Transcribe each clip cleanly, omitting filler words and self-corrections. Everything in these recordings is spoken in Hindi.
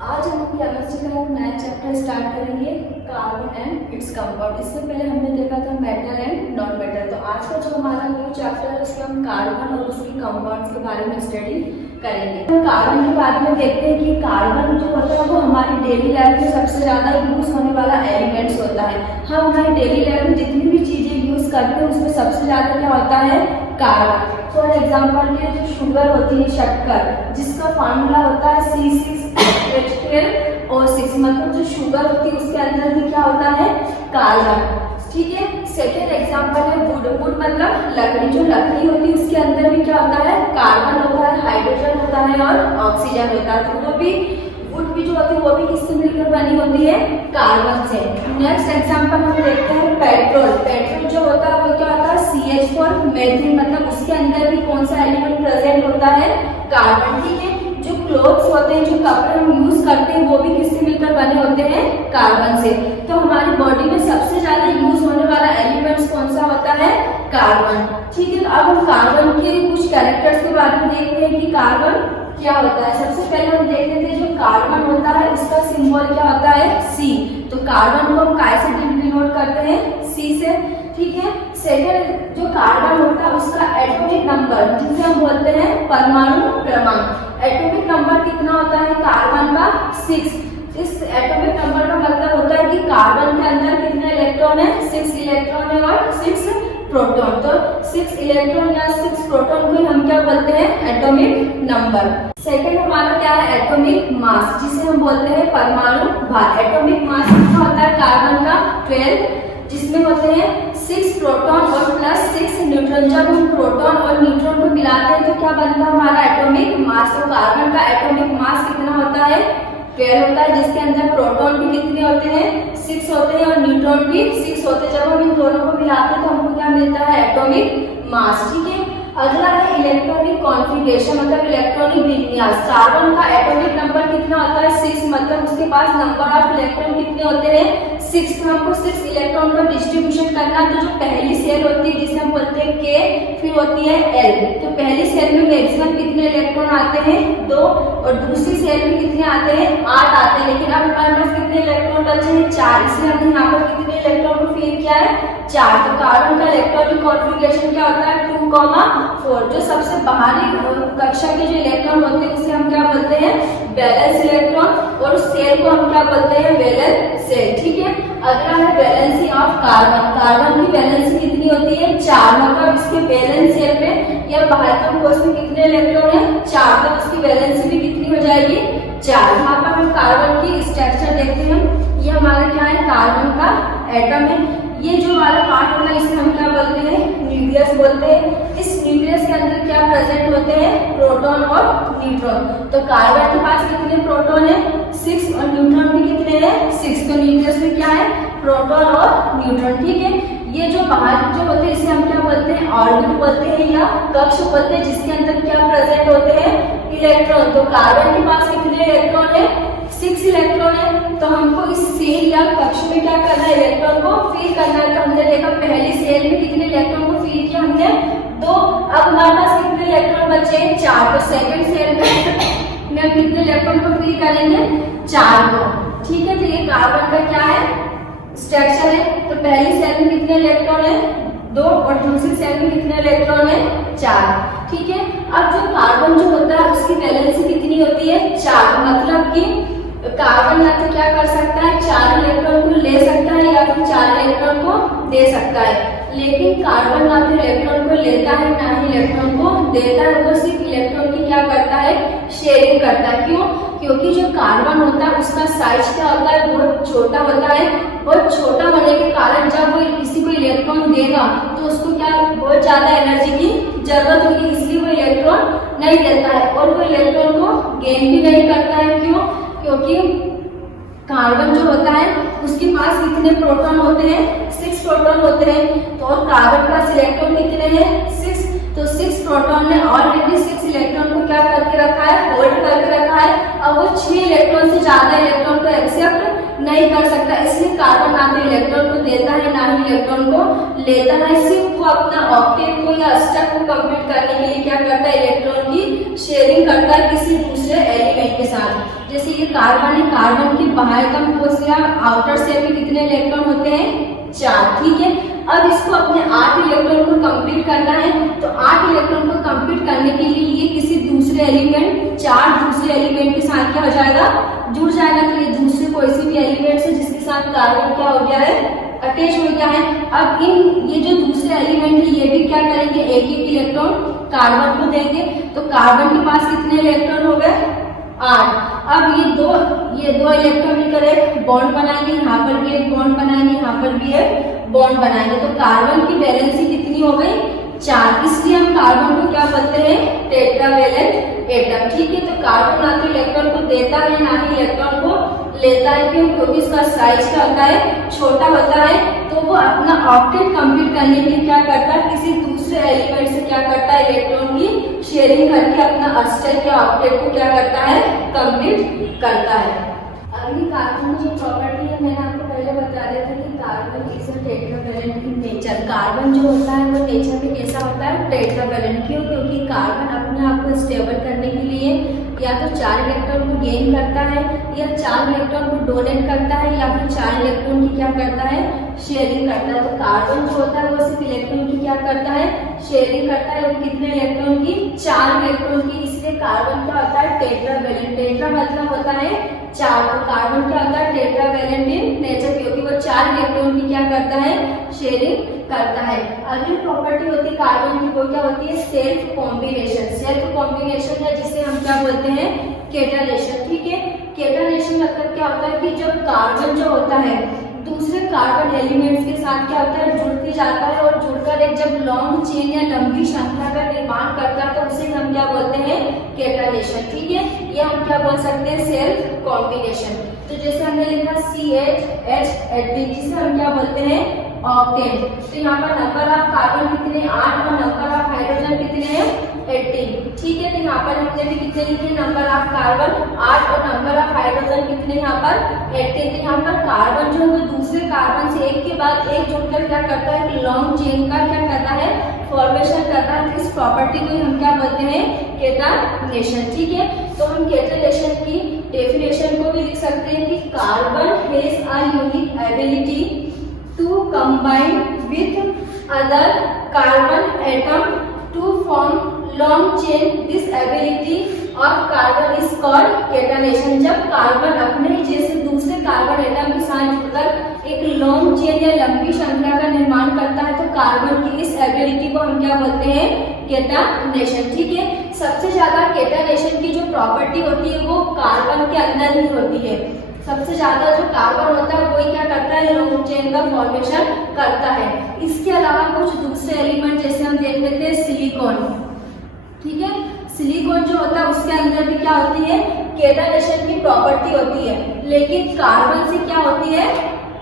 आज हम केमिस्ट्री का एक नया चैप्टर स्टार्ट करेंगे, कार्बन एंड इट्स कंपाउंड। इससे पहले हमने देखा था मेटल एंड नॉन मेटल। तो आज का जो हमारा न्यू चैप्टर है उसमें हम कार्बन और उसके कंपाउंड्स के बारे में स्टडी करेंगे। तो कार्बन के बारे में देखते हैं कि कार्बन जो होता है वो हमारी डेली लाइफ में सबसे ज़्यादा यूज होने वाला एलिमेंट्स होता है। हम हमारी डेली लाइफ में जितनी भी चीज़ें यूज करते हैं उसमें सबसे ज़्यादा क्या होता है, कार्बन। फॉर एग्जाम्पल के जो शुगर होती है, शक्कर, जिसका फार्मूला होता है C6H12O6, मतलब जो शुगर होती है उसके अंदर भी क्या होता है, कार्बन। ठीक है। सेकेंड एग्जाम्पल है वुड। वुड मतलब लकड़ी, जो लकड़ी होती है उसके अंदर भी क्या होता है, कार्बन होता है, हाइड्रोजन होता है और ऑक्सीजन होता है। तो वो भी वुड भी जो होती है वो भी किससे मिलकर बनी होती है, कार्बन से। नेक्स्ट एग्जाम्पल हम देखते हैं पेट्रोल। पेट्रोल जो होता है वो क्या होता है, CH4 मेथिन, मतलब उसके अंदर भी कौन सा एलिमेंट प्रेजेंट होता है, कार्बन। ठीक है। जो क्लोथ्स होते हैं, जो कपड़े हम यूज करते हैं वो भी किससे मिलकर बने होते हैं, कार्बन से। तो हमारी बॉडी में सबसे ज्यादा यूज होने वाला एलिमेंट्स कौन सा होता है, कार्बन। ठीक है। तो अब हम कार्बन के कुछ कैरेक्टर्स के बारे में देखते हैं कि कार्बन क्या होता है। सबसे पहले हम देख लेते हैं जो कार्बन होता है उसका सिंबल क्या होता है, C। तो कार्बन को हम काय से डिनोट करते हैं, C से। ठीक है। सेकंड जो कार्बन होता है उसका एटॉमिक नंबर, जिसे हम बोलते हैं परमाणु क्रमांक। एटॉमिक नंबर कितना होता है कार्बन का, 6। इस एटॉमिक नंबर का मतलब होता है कि कार्बन के अंदर कितने इलेक्ट्रॉन है, 6 इलेक्ट्रॉन है और 6 प्रोटॉन। तो 6 इलेक्ट्रॉन या 6 प्रोटॉन को हम क्या बोलते हैं, एटॉमिक नंबर। सेकेंड हमारा क्या है, एटॉमिक मास, जिसे हम बोलते हैं परमाणु भार। एटॉमिक मास कितना होता है कार्बन का, 12, जिसमें होते हैं 6 प्रोटॉन और प्लस 6 न्यूट्रॉन। जब हम प्रोटॉन और न्यूट्रॉन को मिलाते हैं तो क्या बनता है हमारा एटॉमिक मास। तो कार्बन का एटॉमिक मास कितना होता है, 12 होता है, जिसके अंदर प्रोटॉन भी कितने होते हैं, 6 होते हैं और न्यूट्रॉन भी 6 होते हैं। जब हम इन दोनों को मिलाते हैं तो हमको क्या मिलता है, एटॉमिक मास। ठीक है। अगला है इलेक्ट्रॉनिक कॉन्फ़िगरेशन, मतलब इलेक्ट्रॉनिक विन्यास। कार्बन का एटॉमिक नंबर कितना होता है, 6, मतलब उसके पास नंबर ऑफ इलेक्ट्रॉन कितने होते हैं, 6। तो हमको 6 इलेक्ट्रॉन का डिस्ट्रीब्यूशन करना। तो जो पहली सेल होती है जिसे हम बोलते हैं K, फिर होती है L। तो पहली सेल में मैक्सिमम कितने इलेक्ट्रॉन आते हैं, 2, और दूसरी सेल में कितने आते हैं, 8 आते हैं। लेकिन अब हमारे पास कितने इलेक्ट्रॉन बचे हैं, 4, इसलिए हमने यहाँ पर कितने इलेक्ट्रॉन को फिल किया है, 4। तो कार्बन का इलेक्ट्रॉनिक कॉन्फ़िगरेशन क्या होता है, 2,4। जो सबसे बाहरी कक्षा के जो इलेक्ट्रॉन होते हैं उसे हम क्या बोलते हैं, वैलेंस इलेक्ट्रॉन, और उस सेल को हम क्या बोलते हैं, वैलेंस सेल। ठीक है। अगला है वैलेंसी ऑफ कार्बन। कार्बन की वैलेंसी कितनी होती है, 4, मतलब इसके वैलेंस सेल में या बाहरी कोश में कितने इलेक्ट्रॉन है, 4। तो उसकी वैलेंसी भी कितनी हो जाएगी, 4। यहाँ पर हम कार्बन की स्ट्रक्चर देखते हैं। ये हमारा क्या है, कार्बन का एटम है। ये जो वाला पार्ट होता है इसे हम क्या बोलते हैं, न्यूक्लियस बोलते हैं। इस न्यूक्लियस के अंदर क्या प्रेजेंट होते हैं, प्रोटॉन और न्यूट्रॉन। तो कार्बन के पास कितने प्रोटॉन है, 6, और न्यूट्रॉन भी कितने हैं, 6। तो न्यूक्लियस में क्या है, प्रोटॉन और न्यूट्रॉन। ठीक है। ये जो बाहर जो होते हैं इसे हम क्या बोलते हैं, ऑर्बिट बोलते हैं या कक्ष बोलते हैं, जिसके अंदर क्या प्रेजेंट होते हैं, इलेक्ट्रॉन। तो कार्बन के पास कितने इलेक्ट्रॉन है, 6 इलेक्ट्रॉन है। तो हमको इस सेल या कक्ष में क्या करना है, इलेक्ट्रॉन को फिल करना है। तो हमने देखा पहली सेल में कितने इलेक्ट्रॉन को फिल किया हमने, 2। अब हमारे पास कितने इलेक्ट्रॉन बचे, 4। तो सेकंड सेल में हम कितने इलेक्ट्रॉन को फिल करेंगे, 4 को। ठीक है। तो ये कार्बन का क्या है, स्ट्रक्चर है। तो पहली सेल में कितने इलेक्ट्रॉन है, 2, और दूसरी सेल में कितने इलेक्ट्रॉन है, 4। ठीक है। अब जो कार्बन जो होता है उसकी वैलेंसी कितनी होती है, 4। मतलब कि कार्बन ना तो क्या कर सकता है, 4 इलेक्ट्रॉन को ले सकता है या फिर 4 इलेक्ट्रॉन को दे सकता है। लेकिन कार्बन ना तो इलेक्ट्रॉन को लेता है ना ही इलेक्ट्रॉन को देता है। वो सिर्फ इलेक्ट्रॉन की क्या करता है, शेयरिंग करता है। क्यों, क्योंकि जो कार्बन होता है उसका साइज क्या होता है, बहुत छोटा होता है। बहुत छोटा होने के कारण जब वो किसी को इलेक्ट्रॉन देगा तो उसको क्या बहुत ज्यादा एनर्जी की जरूरत होगी, इसलिए वो इलेक्ट्रॉन नहीं देता है और वो इलेक्ट्रॉन को गेन भी नहीं करता है। क्यों, क्योंकि कार्बन जो होता है उसके पास कितने प्रोटॉन होते हैं, 6 प्रोटॉन होते हैं। तो और कार्बन के पास इलेक्ट्रॉन कितने हैं, 6। तो 6 प्रोटॉन ने ऑलरेडी 6 इलेक्ट्रॉन को क्या करके रखा है, होल्ड करके रखा है। अब वो 6 इलेक्ट्रॉन से ज्यादा इलेक्ट्रॉन को एक्सेप्ट नहीं कर सकता, इसलिए कार्बन ना तो इलेक्ट्रॉन को देता है ना ही इलेक्ट्रॉन को लेता है। सिर्फ वो अपना ऑक्टेट को या अष्टक को कंप्लीट करने के लिए क्या करता है, इलेक्ट्रॉन की शेयरिंग करता है किसी दूसरे एलिमेंट के साथ। जैसे ये कार्बन है, कार्बन के बाह्यतम कोश या आउटर शेल में कितने इलेक्ट्रॉन होते हैं? 4, ठीक है। अब इसको अपने 8 इलेक्ट्रॉन को कंप्लीट करना है, तो 8 इलेक्ट्रॉन को कंप्लीट करने के लिए ये किसी दूसरे एलिमेंट, 4 दूसरे एलिमेंट के साथ क्या हो जाएगा? जुड़ जाएगा। तो ये दूसरे कोई सी भी एलिमेंट से जिसके साथ कार्बन क्या हो गया है? अटैच हो गया है। अब ये जो दूसरे एलिमेंट है ये भी क्या करेंगे? एक इलेक्ट्रॉन कार्बन को देंगे। तो कार्बन के पास कितने इलेक्ट्रॉन हो गए? 8। अब ये दो इलेक्ट्रॉन मिलकर एक बॉन्ड बनाएंगे, यहाँ पर भी एक बॉन्ड बनाएंगे, यहाँ पर भी एक बॉन्ड बनाएंगे। तो कार्बन की वैलेंसी कितनी हो गई? 4। इसलिए हम कार्बन को क्या बोलते हैं? टेट्रावैलेंट एटम, ठीक है। तो कार्बन ना तो इलेक्ट्रॉन को देता है ना ही इलेक्ट्रॉन को लेता है। क्यों? क्योंकि इसका साइज क्या होता है? छोटा होता है। तो वो अपना ऑक्टेट कंप्लीट करने के लिए क्या करता है? किसी दूसरे एलिमेंट से क्या करता है? इलेक्ट्रॉन की शेयरिंग करके अपना अस्टर या ऑक्टेट को क्या करता है? कंप्लीट करता है। अगली कार्बन की जो प्रॉपर्टी है, मैंने आपको पहले बता दिया था कि carbon is a tetravalent in nature. Carbon जो होता है वो नेचर में कैसा होता है? टेट्रावैलेंट। क्यों? क्योंकि कार्बन अपने आप को स्टेबल करने के लिए या तो 4 इलेक्ट्रॉन को गेन करता है, या 4 इलेक्ट्रॉन को डोनेट करता है, या फिर 4 इलेक्ट्रॉन की क्या करता है? शेयरिंग करता है। तो कार्बन जो होता है वो सिर्फ इलेक्ट्रॉन की क्या करता है? शेयरिंग करता है। वो कितने इलेक्ट्रॉन की? 4 इलेक्ट्रॉन की। इसलिए कार्बन क्या होता है? टेट्रावैलेंट। टेट्रा मतलब होता है 4। तो कार्बन क्या होता है? टेट्रावैलेंट इन नेचर, क्योंकि वो 4 इलेक्ट्रॉन की क्या करता है? शेयरिंग करता है। अगली प्रॉपर्टी होती है कार्बन की, वो क्या होती है? Self combination. सेल्फ कॉम्बिनेशन है जिसे हम क्या बोलते हैं? केटालेशन, ठीक है। केटालेशन मतलब क्या होता है कि जब कार्बन जो होता है दूसरे कार्बन एलिमेंट्स के साथ क्या होता है? जुड़ती जाता है, और जुड़कर एक जब लॉन्ग चेन या लंबी श्रृंखला का निर्माण करता है तो उसे हम क्या बोलते हैं? केटालेशन, ठीक है। ये हम क्या बोल सकते हैं? Self combination. तो जैसे हमने लिखा CH जिसे हम क्या बोलते हैं? ऑक्टेट। तो यहाँ पर नंबर ऑफ कार्बन कितने? 8 और नंबर ऑफ हाइड्रोजन कितने हैं? 18, ठीक है। तो यहाँ पर हमने भी कितने लिखे? नंबर ऑफ कार्बन 8 और नंबर ऑफ हाइड्रोजन कितने यहाँ पर? 18। तो यहाँ पर कार्बन जो है वो दूसरे कार्बन से एक के बाद एक जुड़कर क्या करता है? एक लॉन्ग चेन का क्या करता है? फॉर्मेशन करता है। इस प्रॉपर्टी को हम क्या बोलते हैं? केटालेशन, ठीक है। तो हम केटालेशन की डेफिनेशन को भी लिख सकते हैं कि carbon has a unique ability to combine with other carbon atom to form long chain. This ability of carbon is called केटालेशन। जब कार्बन अपने ही जैसे दूसरे कार्बन एटम के साथ जुड़कर एक लॉन्ग चेन या लंबी श्रृंखला का निर्माण करता है तो कार्बन की इस एबिलिटी को हम क्या बोलते हैं? केटालेशन, ठीक है। सबसे ज्यादा केटालेशन की जो प्रॉपर्टी होती है वो कार्बन के अंदर ही होती है। सबसे ज्यादा जो कार्बन होता है वही क्या करता है? लॉन्ग चेन का फॉर्मेशन करता है। इसके अलावा कुछ दूसरे एलिमेंट जैसे हम देख लेते हैं सिलिकॉन, ठीक है। सिलिकॉन जो होता है उसके अंदर भी क्या होती है? केटालेशन की प्रॉपर्टी होती है, लेकिन कार्बन से क्या होती है?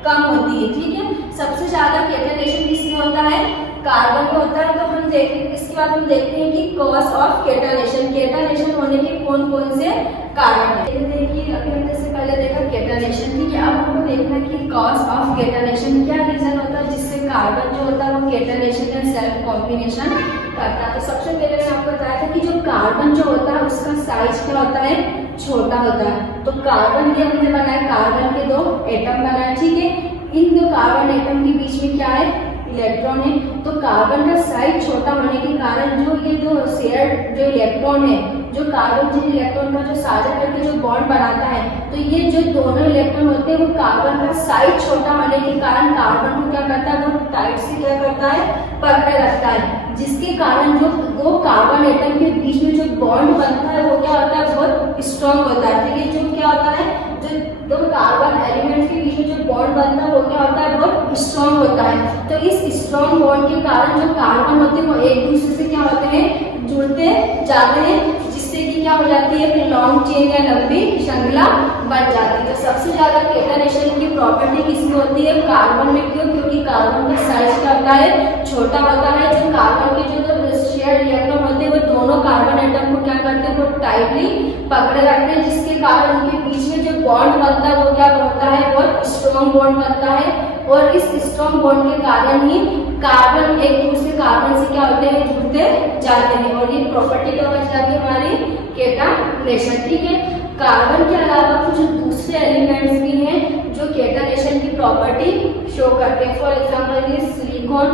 कम होती है, ठीक है। सबसे ज्यादा केटालेशन किसमें होता है? कार्बन में होता है। तो हम देखें, इसके बाद हम देखते हैं कि कॉज ऑफ केटालेशन। केटालेशन होने के कौन कौन से कारण है? देखिए अभी हमने से पहले देखा केटालेशन, ठीक है। अब हमको देखना है कि कॉज ऑफ केटालेशन क्या रीजन होता है जिससे कार्बन जो होता है वो केटालेशन या सेल्फ कॉम्बिनेशन करता है। तो सबसे पहले मैंने आपको बताया था कि जो कार्बन जो होता है उसका साइज क्या होता है? छोटा होता है। तो कार्बन के हमने बनाया, कार्बन के 2 एटम बनाए, ठीक है। इन 2 कार्बन एटम के बीच में क्या है? इलेक्ट्रॉन है। तो कार्बन का साइज छोटा होने के कारण जो ये दो शेयर जो इलेक्ट्रॉन है, जो कार्बन जिन इलेक्ट्रॉन का जो साझा करके जो बॉन्ड बनाता है, तो ये जो दोनों इलेक्ट्रॉन होते हैं वो कार्बन का साइज छोटा होने के कारण कार्बन को क्या करता है? वो टाइट से क्या करता है? पकड़े रखता है, जिसके कारण जो 2 कार्बन एटम के बीच में जो बॉन्ड बनता है वो क्या होता है? बहुत स्ट्रॉन्ग होता है, ठीक है। जो क्या होता है? जो 2 कार्बन एलिमेंट्स के बीच में जो बॉन्ड बनता है वो क्या होता है? बहुत स्ट्रॉन्ग होता है। तो इस स्ट्रॉन्ग बॉन्ड के कारण जो कार्बन होते हैं वो एक दूसरे से क्या होते हैं? जुड़ते जाते हैं, जिससे कि क्या हो जाती है? कि लॉन्ग चेन या लंबी श्रृंखला बन जाती है। तो सबसे ज्यादा केटालेशन की प्रॉपर्टी किसमें होती है? कार्बन में। क्यों? क्योंकि कार्बन का साइज क्या होता है? छोटा होता है। जो कार्बन के जो शेयर इलेक्ट्रॉन होते हैं वो दोनों कार्बन एटम को क्या करते हैं? वो टाइटली पकड़े रखते हैं, जिसके कारण उनके बीच में जो बॉन्ड बनता है वो क्या होता है? बहुत स्ट्रॉन्ग बॉन्ड बनता है। और इस स्ट्रॉन्ग बॉन्ड के कारण ही कार्बन एक दूसरे कार्बन से क्या होते हैं? जुड़ते जाते हैं। और ये प्रॉपर्टी क्या बच जाती है? हमारी केटालेशन, ठीक है। कार्बन के अलावा कुछ दूसरे एलिमेंट्स भी हैं जो केटनेशन की प्रॉपर्टी शो करते हैं। फॉर एग्जांपल ये सिलिकॉन,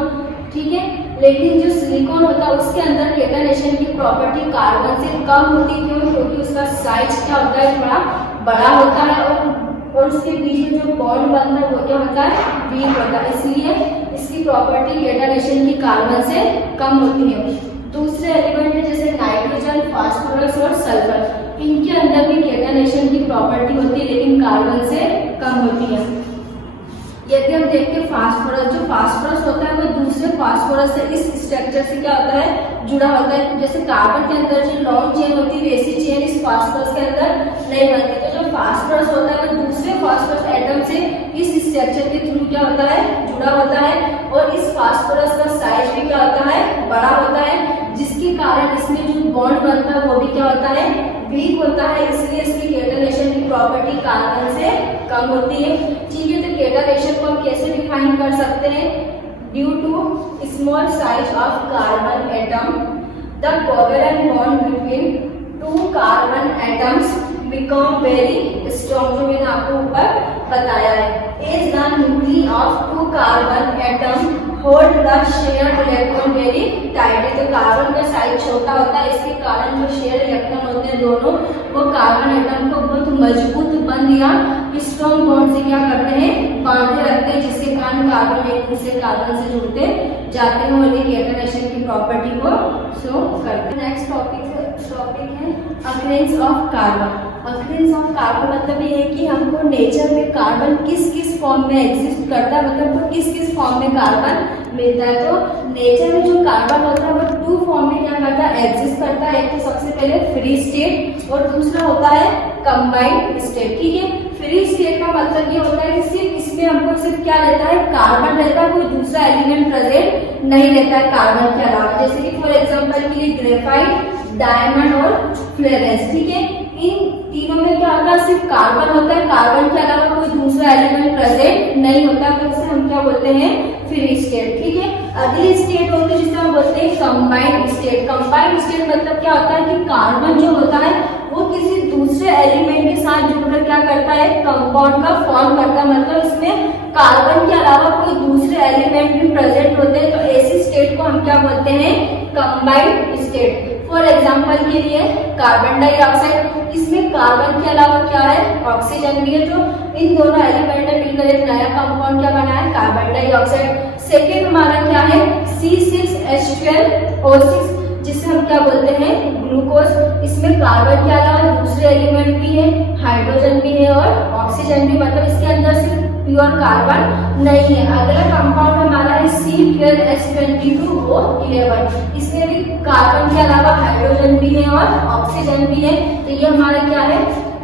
ठीक है, लेकिन जो सिलिकॉन होता है उसके अंदर केटनेशन की प्रॉपर्टी कार्बन से कम होती है। क्यों? क्योंकि उसका साइज क्या होता है, थोड़ा बड़ा होता है और उसके बीच में जो बॉन्ड बनता है वो क्या होता है, वीक होता है, इसलिए इसकी प्रॉपर्टी केटनेशन की कार्बन से कम होती है। दूसरे एलिमेंट है जैसे नाइट्रोजन, फास्फोरस और सल्फर, इनके अंदर भी केटनेशन की प्रॉपर्टी होती है लेकिन कार्बन से कम होती है। यदि हम देखते हैं फास्फोरस, जो फास्फोरस होता है वो दूसरे फास्फोरस से इस स्ट्रक्चर से क्या होता है, जुड़ा होता है। जैसे कार्बन के अंदर जो लॉन्ग चेन होती है वैसी चेन इस फास्फोरस के अंदर नहीं बनती। तो जो फास्फोरस होता है वो दूसरे फास्फोरस एटम से इस स्ट्रक्चर के थ्रू क्या होता है, जुड़ा होता है और इस फास्फोरस का साइज भी क्या होता है, बड़ा होता है, जिसके कारण इसमें जो बॉन्ड बनता है वो भी क्या होता है, वीक होता है, इसलिए इसकी केटनेशन की प्रॉपर्टी कार्बन से कम होती है। ठीक है, तो केटनेशन को हम कैसे डिफाइन कर सकते हैं? Due to small size of carbon atom the covalent bond between two carbon atoms become very strong, जो मैंने आपको ऊपर बताया है। As the nucleus of two carbon atom hold the shared electron very tightly, तो कार्बन का साइज छोटा होता है, इसके कारण जो शेयर इलेक्ट्रॉन होते हैं दोनों, वो कार्बन एटम को बहुत मजबूत बंध या स्ट्रॉन्ग बॉन्ड से क्या करते हैं, बांधे रखते हैं, जिसके कारण कार्बन एक दूसरे कार्बन से जुड़ते जाते हैं और ये केटनेशन की प्रॉपर्टी को शो करते हैं। नेक्स्ट टॉपिक है occurrence of carbon. Occurrence of carbon मतलब ये है कि हमको नेचर में कार्बन किस किस फॉर्म में एग्जिस्ट करता है, मतलब हमको किस किस फॉर्म में कार्बन मिलता है। तो नेचर में जो कार्बन होता है वो टू फॉर्म में क्या करता है, एग्जिस्ट करता है। एक तो सबसे पहले फ्री स्टेट और दूसरा होता है कंबाइंड स्टेट। ठीक है, फ्री स्टेट का मतलब ये होता है कि सिर्फ इसमें हमको सिर्फ क्या रहता है, कार्बन रहता है, कोई दूसरा एलिमेंट प्रेजेंट नहीं रहता है कार्बन के अलावा। जैसे कि फॉर एग्जांपल के लिए ग्रेफाइट, डायमंड और फ्लोरेंस। ठीक है, इन तीनों में क्या होता है, सिर्फ कार्बन होता है, कार्बन के अलावा कोई दूसरा एलिमेंट प्रेजेंट नहीं होता, तो इसे हम क्या बोलते हैं, फ्री स्टेट। ठीक है, अगली स्टेट होती है जिसे हम बोलते हैं कंबाइंड स्टेट। कंबाइंड स्टेट मतलब क्या होता है कि कार्बन जो होता है वो किसी दूसरे एलिमेंट के साथ जुड़कर क्या करता है, कंपाउंड का फॉर्म करता है, मतलब इसमें कार्बन के अलावा कोई दूसरे एलिमेंट भी प्रेजेंट होते हैं, तो ऐसी स्टेट को हम क्या बोलते हैं, कंबाइंड स्टेट। फॉर एग्जांपल के लिए कार्बन डाइऑक्साइड, इसमें कार्बन के अलावा क्या है, ऑक्सीजन भी है, तो इन दोनों एलिमेंट ने मिलकर एक नया कंपाउंड क्या बनाया है, कार्बन डाइऑक्साइड। सेकेंड हमारा क्या है, C6H12O6, जिसे हम क्या बोलते हैं, ग्लूकोज। इसमें कार्बन के अलावा दूसरे एलिमेंट भी है, हाइड्रोजन भी है और ऑक्सीजन भी, मतलब इसके अंदर सिर्फ प्योर कार्बन नहीं है। अगला कंपाउंड हमारा है C12H22O11, इसमें भी कार्बन के अलावा हाइड्रोजन भी है और ऑक्सीजन भी है, तो ये हमारा क्या है,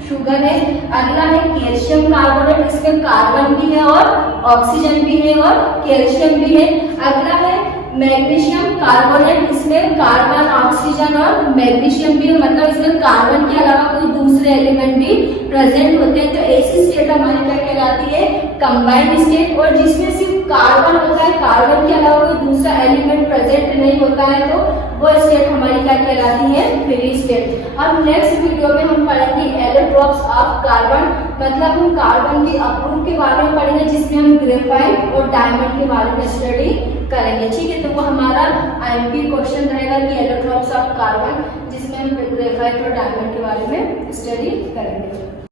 शुगर है। अगला है कैल्शियम कार्बोनेट, इसमें कार्बन भी है और ऑक्सीजन भी है और कैल्शियम भी है। अगला है मैग्नीशियम कार्बोनेट, इसमें कार्बन, ऑक्सीजन और मैग्नीशियम भी है, मतलब इसमें कार्बन के अलावा कोई दूसरे एलिमेंट भी प्रेजेंट होते हैं, तो ऐसी स्टेट हमारी क्या कहलाती है, कंबाइंड स्टेट। और जिसमें सिर्फ कार्बन होता है, कार्बन के अलावा कोई दूसरा एलिमेंट प्रेजेंट नहीं होता है, तो वो स्टेट हमारी क्या कहलाती है, फ्री स्टेट। अब नेक्स्ट वीडियो में हम पढ़ेंगे एलोट्रोप्स ऑफ कार्बन, मतलब हम कार्बन के अप्रूव के बारे में पढ़ेंगे, जिसमें हम ग्रेफाइट और डायमंड के बारे में स्टडी करेंगे। ठीक है, तो वो हमारा आईएमपी क्वेश्चन रहेगा कि एलोट्रोप्स ऑफ कार्बन, जिसमें हम ग्रेफाइट और डायमंड के बारे में स्टडी करेंगे।